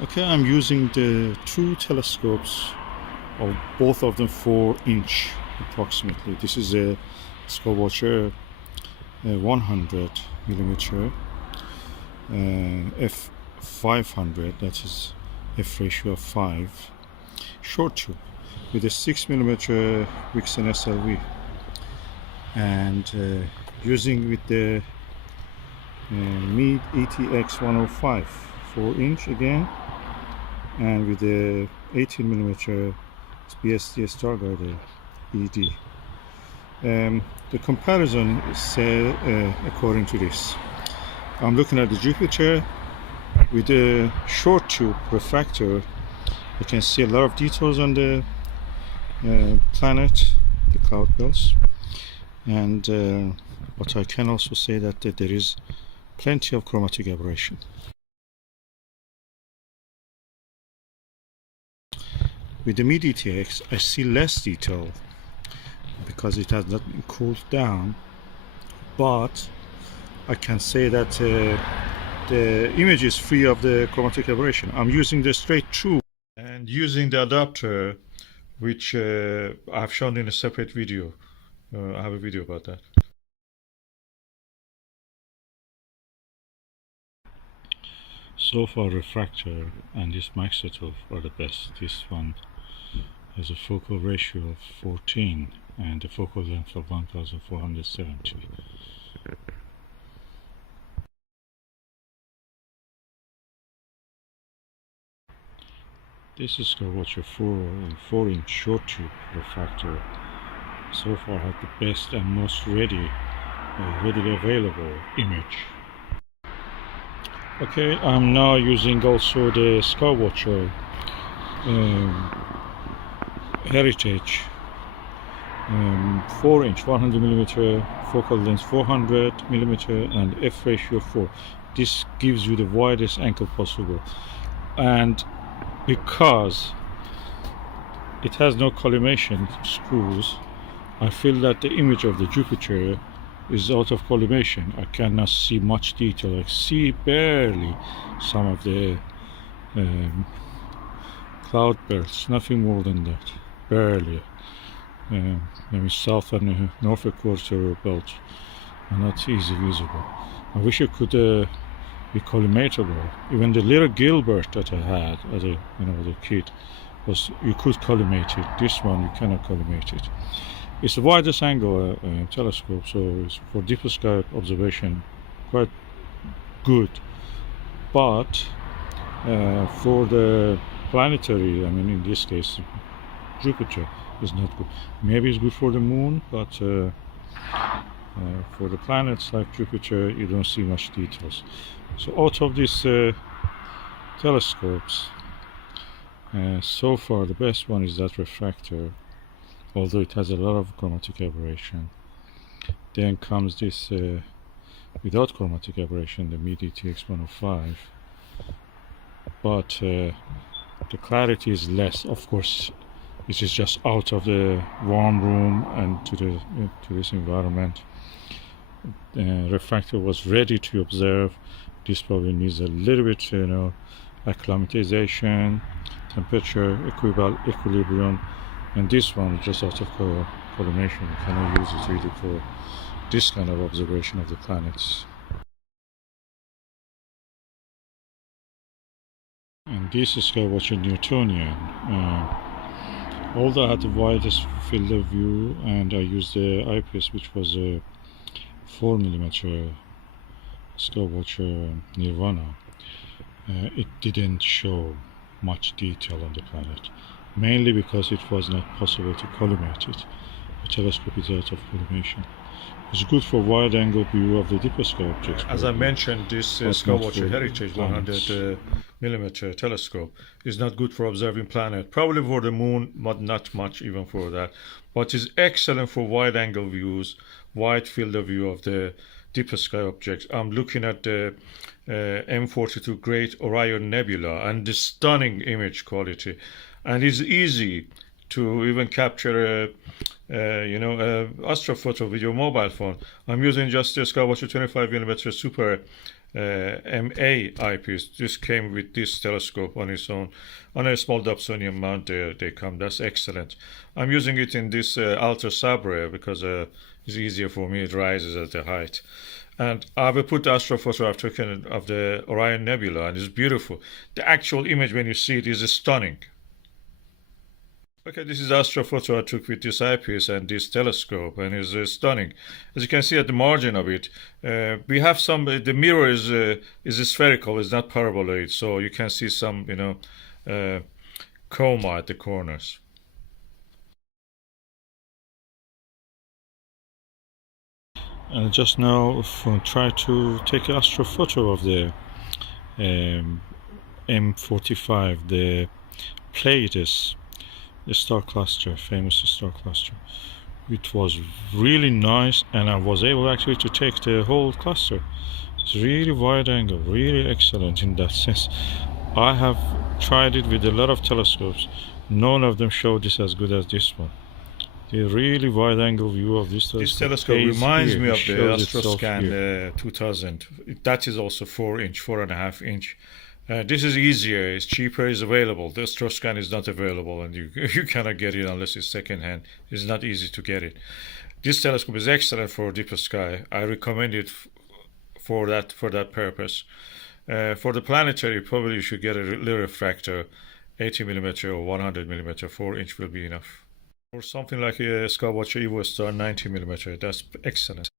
Okay, I'm using the two telescopes, of both of them 4" approximately. This is a Skywatcher 100mm f500, that is f ratio of 5, short tube with a 6mm Vixen SLV, and using with the Meade ETX105 4" again, and with the 18mm BST Starguider ED. The comparison is according to this. I'm looking at the Jupiter with the short tube refractor. You can see a lot of details on the planet, the cloud belts, and but I can also say that there is plenty of chromatic aberration. With the Meade ETX, I see less detail because it has not been cooled down, but I can say that the image is free of the chromatic aberration. I'm using the straight through and using the adapter, which I've shown in a separate video. I have a video about that. So far, refractor and this Maksutov are the best. This one has a focal ratio of 14 and a focal length of 1470. This is Skywatcher 4" short tube refractor. So far had the best and most readily available image. Okay, I'm now using also the Skywatcher Heritage 4" 100mm focal length, 400mm, and f ratio 4. This gives you the widest angle possible, and because it has no collimation screws, I feel that the image of the Jupiter is out of collimation. I cannot see much detail. I see barely some of the cloud belts, nothing more than that, barely. Maybe south and north equatorial belts are not easily visible. I wish it could be collimatable. Even the little Gilbert that I had as a as a kid was, you could collimate it. This one you cannot collimate it. It's the widest angle telescope, so it's for deep sky observation quite good. But for the planetary, I mean in this case Jupiter, is not good. Maybe it's good for the moon, but for the planets like Jupiter you don't see much details. So out of these telescopes, so far the best one is that refractor, although it has a lot of chromatic aberration. Then comes this without chromatic aberration, the Meade ETX105, but the clarity is less. Of course, it is just out of the warm room and to this environment. Refractor was ready to observe. This probably needs a little bit, acclimatization, temperature, equilibrium, and this one is just out of collimation. You cannot use it really for this kind of observation of the planets. And this is Skywatcher Newtonian. Although I had the widest field of view, and I used the eyepiece, which was a 4mm Skywatcher Nirvana, it didn't show much detail on the planet, mainly because it was not possible to collimate it. The telescope is out of collimation. It's good for wide-angle view of the deeper sky objects. As I mentioned, this Skywatcher Heritage 100mm telescope is not good for observing planet. Probably for the moon, but not much even for that. But is excellent for wide-angle views, wide field of view of the deeper sky objects. I'm looking at the M42 Great Orion Nebula and the stunning image quality. And it's easy to even capture astrophoto with your mobile phone. I'm using just the Skywatcher 25mm Super MA eyepiece. This came with this telescope on its own, on a small Dobsonian mount. They come. That's excellent. I'm using it in this Altair Sabre because it's easier for me. It rises at the height. And I will put the astrophoto I've taken of the Orion Nebula, and it's beautiful. The actual image, when you see it, is stunning. Okay, this is the astrophoto I took with this eyepiece and this telescope, and it's stunning. As you can see at the margin of it, we have some. The mirror is spherical, it's not paraboloid, so you can see some, chroma at the corners. And just now try to take an astrophoto of the M45, the Pleiades, the star cluster, famous star cluster. It was really nice, and I was able actually to take the whole cluster. It's really wide angle, really excellent in that sense. I have tried it with a lot of telescopes. None of them showed this as good as this one. The really wide angle view of this telescope. This telescope reminds me of the Astroscan 2000. That is also 4-inch, 4.5-inch. This is easier, it's cheaper, it's available. The Astroscan is not available, and you cannot get it unless it's second-hand. It's not easy to get it. This telescope is excellent for deeper sky. I recommend it for that purpose. For the planetary, probably you should get a little refractor, 80mm or 100mm. 4-inch will be enough. Or something like a Skywatcher EVO Star 90mm. That's excellent.